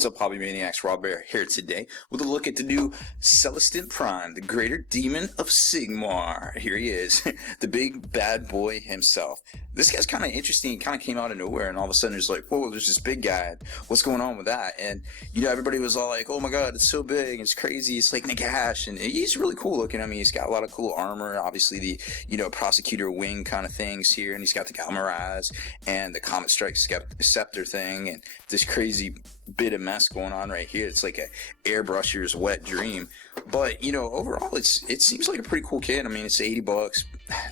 What's up, Hobby Maniacs? Rob Bear here today with a look at the new Celestant Prime, the greater demon of Sigmar. Here he is, the big bad boy himself. This guy's kind of interesting. He kind of came out of nowhere, and all of a sudden there's like, whoa, there's this big guy. What's going on with that? And, you know, everybody was all like, oh my god, it's so big, it's crazy, it's like Nagash, and he's really cool looking. I mean, he's got a lot of cool armor, obviously the, you know, prosecutor wing kind of things here, and he's got the Galmar eyes, and the Comet Strike Scepter thing, and this crazy bit of mess going on right here. It's like a airbrusher's wet dream. But, you know, overall it seems like a pretty cool kit. I mean, it's $80,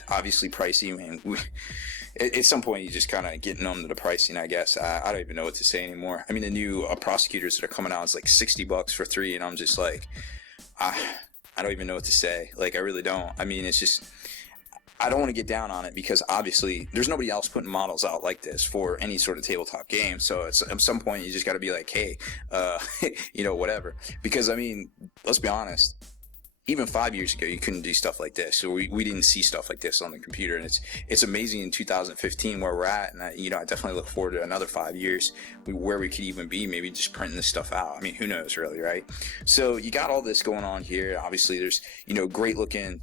obviously pricey. Man, at some point you just kind of get numb to the pricing, I guess. I don't even know what to say anymore. I mean, the new prosecutors that are coming out is like $60 for 3, and I'm just like, I don't even know what to say. Like, I really don't. I mean, it's just, I don't want to get down on it because obviously there's nobody else putting models out like this for any sort of tabletop game. So at some point you just got to be like, hey, you know, whatever. Because I mean, let's be honest, even 5 years ago you couldn't do stuff like this. So we didn't see stuff like this on the computer, and it's amazing in 2015 where we're at. And you know, I definitely look forward to another 5 years where we could even be, maybe just printing this stuff out. I mean, who knows, really, right? So you got all this going on here. Obviously there's, you know, great looking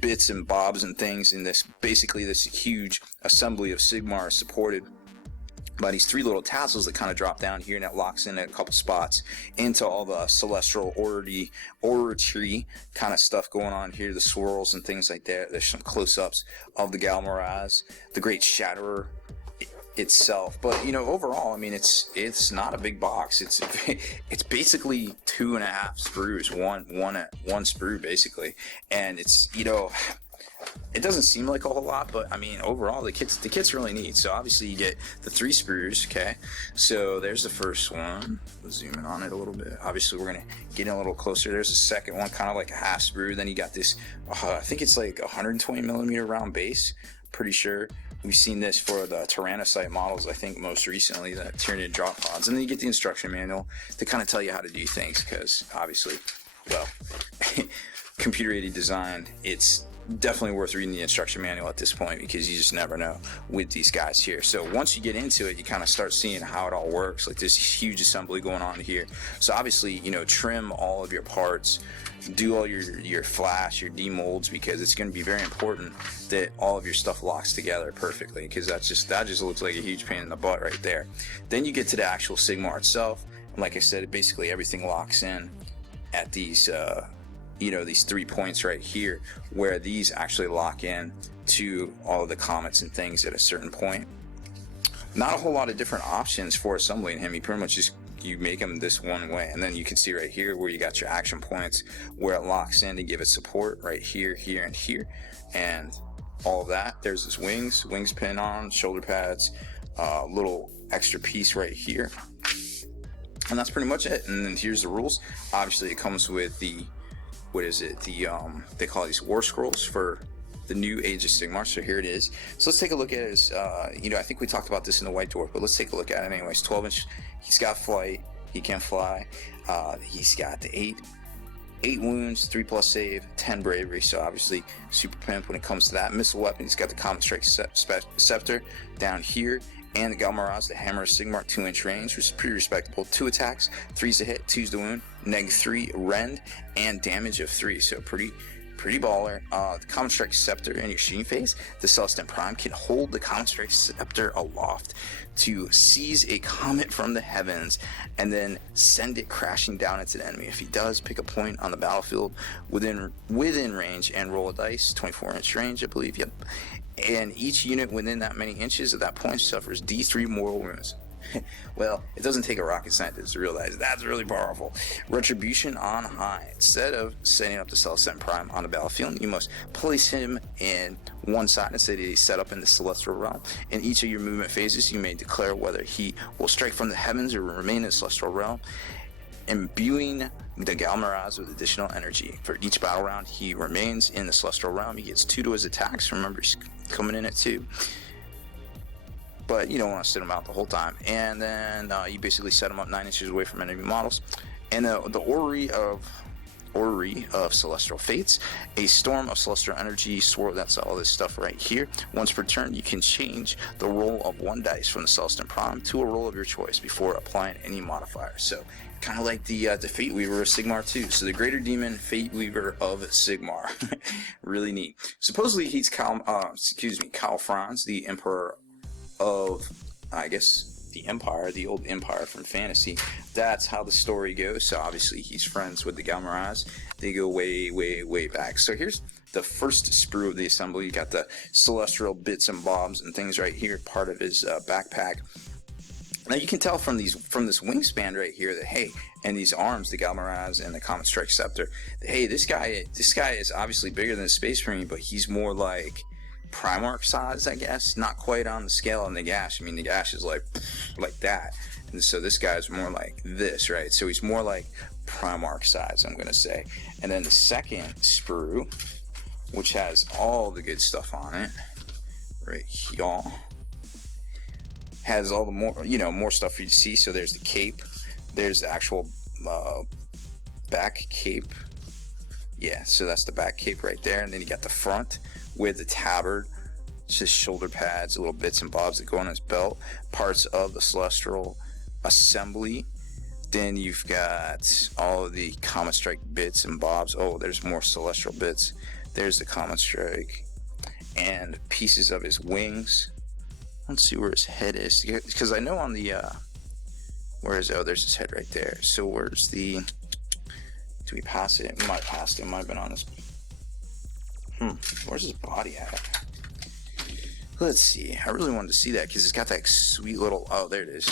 bits and bobs and things in this, basically this huge assembly of Sigmar supported by these 3 little tassels that kind of drop down here, and it locks in at a couple spots into all the celestial oratory kind of stuff going on here, the swirls and things like that. There's some close-ups of the Galmar eyes, the great Shatterer itself. But you know, overall, I mean, it's not a big box. It's basically 2.5 sprues, one sprue basically, and it's, you know, it doesn't seem like a whole lot, but I mean, overall the kit's really neat. So obviously you get the 3 sprues. Okay, so there's the first one. We'll zoom in on it a little bit. Obviously we're gonna get in a little closer. There's the second one, kind of like a half sprue. Then you got this, I think it's like 120 millimeter round base, pretty sure. We've seen this for the Tyrannocyte models, I think, most recently, the Tyranid drop pods. And then you get the instruction manual to kind of tell you how to do things, because obviously, well, computer-aided design, it's definitely worth reading the instruction manual at this point, because you just never know with these guys here. So once you get into it, you kind of start seeing how it all works, like this huge assembly going on here. So obviously, you know, trim all of your parts, do all your flash, your demolds, because it's going to be very important that all of your stuff locks together perfectly, because that just looks like a huge pain in the butt right there. Then you get to the actual Sigmar itself, and like I said, basically everything locks in at these you know, these 3 points right here, where these actually lock in to all of the comets and things at a certain point. Not a whole lot of different options for assembling him. You pretty much just, you make them this one way, and then you can see right here where you got your action points where it locks in to give it support right here, here, and here, and all of that. There's his wings pin on, shoulder pads, little extra piece right here, and that's pretty much it. And then here's the rules. Obviously it comes with the, what is it, the they call these war scrolls for the new Age of Sigmar. So here it is. So let's take a look at his, you know, I think we talked about this in the White Dwarf, but let's take a look at it anyways. 12-inch, he's got flight, he can fly, he's got the 8 wounds, 3+ save, 10 bravery, so obviously super pimp when it comes to that. Missile weapon, he's got the Comet Strike Scepter down here, and the Galmar eyes, the Hammer of Sigmar, 2-inch range, which is pretty respectable. 2 attacks, 3's a hit, 2's the wound, -3 rend, and damage of 3, so pretty baller. The Comet Strike Scepter in your shooting phase, the Celestant Prime can hold the Comet Strike Scepter aloft to seize a comet from the heavens and then send it crashing down into the enemy. If he does, pick a point on the battlefield within range and roll a dice. 24-inch range, I believe. Yep. And each unit within that many inches of that point suffers D3 mortal wounds. Well, it doesn't take a rocket scientist to realize that's really powerful. Retribution on high. Instead of setting up the Celestant Prime on the battlefield, you must place him in one side instead of he's set up in the celestial realm. In each of your movement phases, you may declare whether he will strike from the heavens or remain in the celestial realm, imbuing the Galmar eyes with additional energy. For each battle round he remains in the celestial realm, he gets 2 to his attacks. Remember, he's coming in at 2. But you don't want to sit them out the whole time. And then you basically set them up 9 inches away from enemy models. And the Orrery of Celestial Fates, a Storm of Celestial Energy, Swirl, that's all this stuff right here. Once per turn, you can change the roll of 1 dice from the Celestant Prime to a roll of your choice before applying any modifier. So, kind of like the Fate Weaver of Sigmar too. So the Greater Demon Fate Weaver of Sigmar. Really neat. Supposedly he's Kyle Franz, the Emperor of, I guess, the Empire, the old Empire from fantasy. That's how the story goes. So obviously he's friends with the Galmaraz. They go way, way, way back. So here's the first sprue of the assembly. You got the celestial bits and bobs and things right here, part of his backpack. Now you can tell from this wingspan right here that, hey, and these arms, the Galmaraz and the Comet Strike Scepter, that, hey, this guy is obviously bigger than a Space Marine, but he's more like Primarch size, I guess. Not quite on the scale on the Gash. I mean, the Gash is like that, and so this guy's more like this, right? So he's more like Primarch size, I'm gonna say. And then the second sprue, which has all the good stuff on it, right here, has all the more stuff for you to see. So there's the cape, there's the actual back cape. Yeah, so that's the back cape right there, and then you got the front with the tabard, just shoulder pads, little bits and bobs that go on his belt, parts of the celestial assembly. Then you've got all of the Comet Strike bits and bobs. Oh, there's more celestial bits. There's the Comet Strike and pieces of his wings. Let's see where his head is, because I know on the where is it? Oh, there's his head right there. So where's the, do we pass it? We might pass it. It might have been on this. Where's his body at? Let's see. I really wanted to see that because it's got that sweet little, oh, there it is.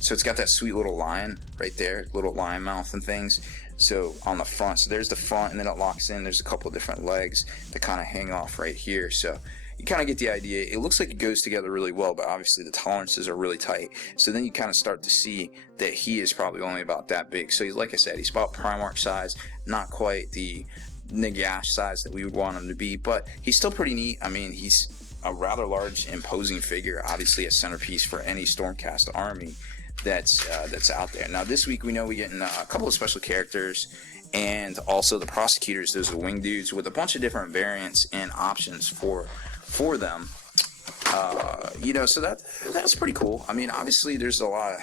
So it's got that sweet little lion right there, little lion mouth and things. So on the front, so there's the front, and then it locks in. There's a couple of different legs that kind of hang off right here. So you kind of get the idea. It looks like it goes together really well, but obviously the tolerances are really tight. So then you kind of start to see that he is probably only about that big. So he's, like I said, he's about Primarch size, not quite the Nagash size that we would want him to be, but he's still pretty neat. I mean, he's a rather large, imposing figure, obviously a centerpiece for any Stormcast army that's out there. Now this week we know we're getting a couple of special characters, and also the prosecutors. Those are the wing dudes with a bunch of different variants and options for them. So that's pretty cool. I mean, obviously there's a lot of,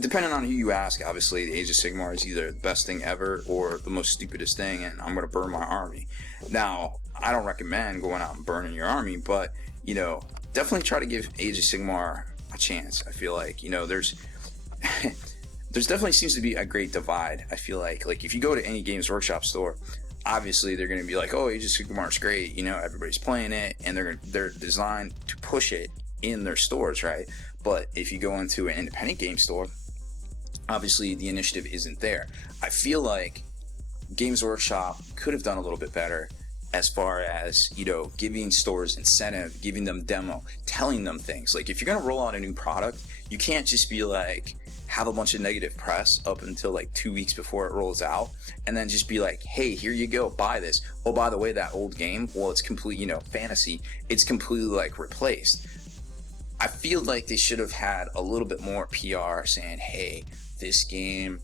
depending on who you ask, obviously the Age of Sigmar is either the best thing ever or the most stupidest thing, and I'm going to burn my army. Now, I don't recommend going out and burning your army, but, definitely try to give Age of Sigmar a chance. I feel like, there's definitely seems to be a great divide. I feel like if you go to any Games Workshop store, obviously they're going to be like, oh, Age of Sigmar is great, everybody's playing it, and they're designed to push it in their stores, right? But if you go into an independent game store, obviously the initiative isn't there. I feel like Games Workshop could have done a little bit better as far as, giving stores incentive, giving them demo, telling them things. Like, if you're going to roll out a new product, you can't just be like, have a bunch of negative press up until like 2 weeks before it rolls out, and then just be like, hey, here you go, buy this. Oh, by the way, that old game, well, it's complete, fantasy, it's completely like replaced. I feel like they should have had a little bit more PR saying, hey, this game,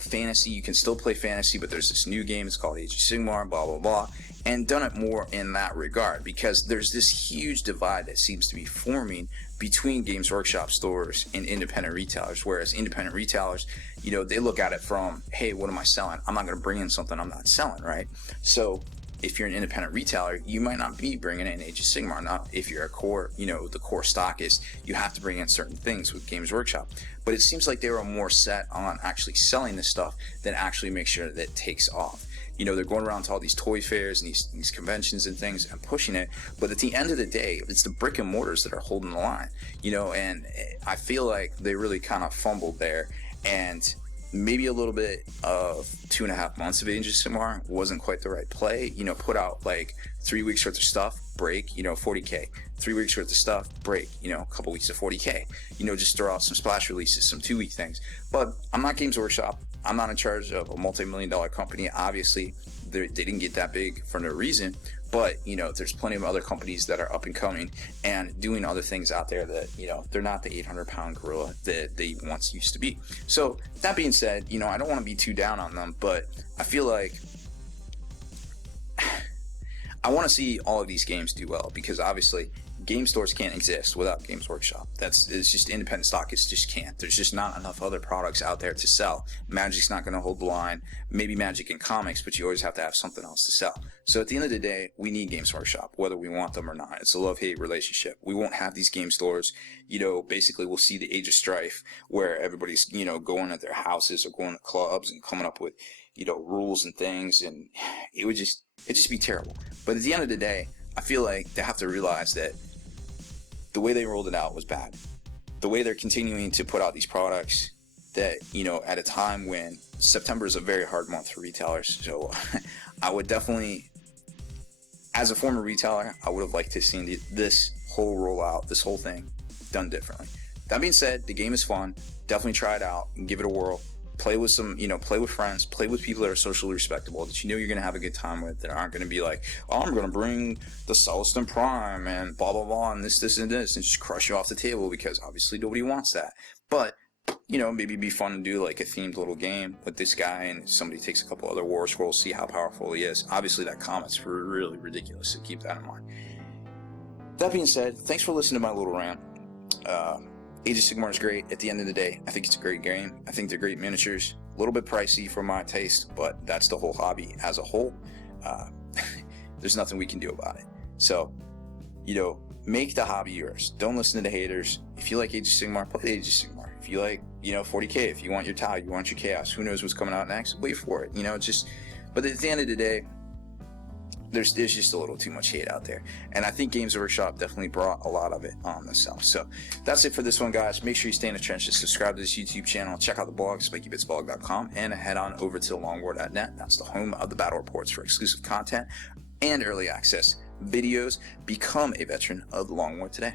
fantasy, you can still play fantasy, but there's this new game, it's called Age of Sigmar, blah, blah, blah, and done it more in that regard, because there's this huge divide that seems to be forming between Games Workshop stores and independent retailers, whereas independent retailers, they look at it from, hey, what am I selling? I'm not going to bring in something I'm not selling, right? So if you're an independent retailer, you might not be bringing in Age of Sigmar. Now, if you're a core, the core stock is, you have to bring in certain things with Games Workshop. But it seems like they were more set on actually selling this stuff than actually make sure that it takes off. They're going around to all these toy fairs and these conventions and things and pushing it. But at the end of the day, it's the brick and mortars that are holding the line, and I feel like they really kind of fumbled there. And maybe a little bit of 2.5 months of Age of Sigmar wasn't quite the right play. Put out like 3 weeks worth of stuff, break, 40K. 3 weeks worth of stuff, break, a couple weeks of 40K. Just throw out some splash releases, some 2-week things. But I'm not Games Workshop. I'm not in charge of a multi-million-dollar company. Obviously, they didn't get that big for no reason. But, you know, there's plenty of other companies that are up and coming and doing other things out there that, you know, they're not the 800-pound gorilla that they once used to be. So that being said, you know, I don't want to be too down on them, but I feel like I want to see all of these games do well, because obviously game stores can't exist without Games Workshop. It's just independent stock. It just can't. There's just not enough other products out there to sell. Magic's not going to hold the line. Maybe Magic and comics, but you always have to have something else to sell. So at the end of the day, we need Games Workshop, whether we want them or not. It's a love-hate relationship. We won't have these game stores. You know, basically we'll see the Age of Strife where everybody's, you know, going at their houses or going to clubs and coming up with, you know, rules and things, and it'd just be terrible. But at the end of the day, I feel like they have to realize that the way they rolled it out was bad. The way they're continuing to put out these products that, you know, at a time when September is a very hard month for retailers. So I would definitely, as a former retailer, I would have liked to have seen this whole rollout, this whole thing done differently. That being said, the game is fun. Definitely try it out and give it a whirl. Play with some, you know, play with friends, play with people that are socially respectable, that you know you're going to have a good time with, that aren't going to be like, oh, I'm going to bring the Celestant Prime and blah, blah, blah, and this, and just crush you off the table, because obviously nobody wants that. But, you know, maybe it'd be fun to do like a themed little game with this guy, and somebody takes a couple other war scrolls, see how powerful he is. Obviously that comment's really ridiculous, so keep that in mind. That being said, thanks for listening to my little rant. Age of Sigmar is great. At the end of the day, I think it's a great game. I think they're great miniatures. A little bit pricey for my taste, but that's the whole hobby as a whole. There's nothing we can do about it. So, you know, make the hobby yours. Don't listen to the haters. If you like Age of Sigmar, play Age of Sigmar. If you like, you know, 40k, if you want your Tau, you want your Chaos, who knows what's coming out next, wait for it. You know, just, but at the end of the day, there's just a little too much hate out there, and I think Games Workshop definitely brought a lot of it on themselves. So that's it for this one, guys. Make sure you stay in the trenches, subscribe to this YouTube channel, check out the blog, spikybitsblog.com, and head on over to longwar.net. That's the home of the battle reports for exclusive content and early access videos. Become a veteran of the Long War today.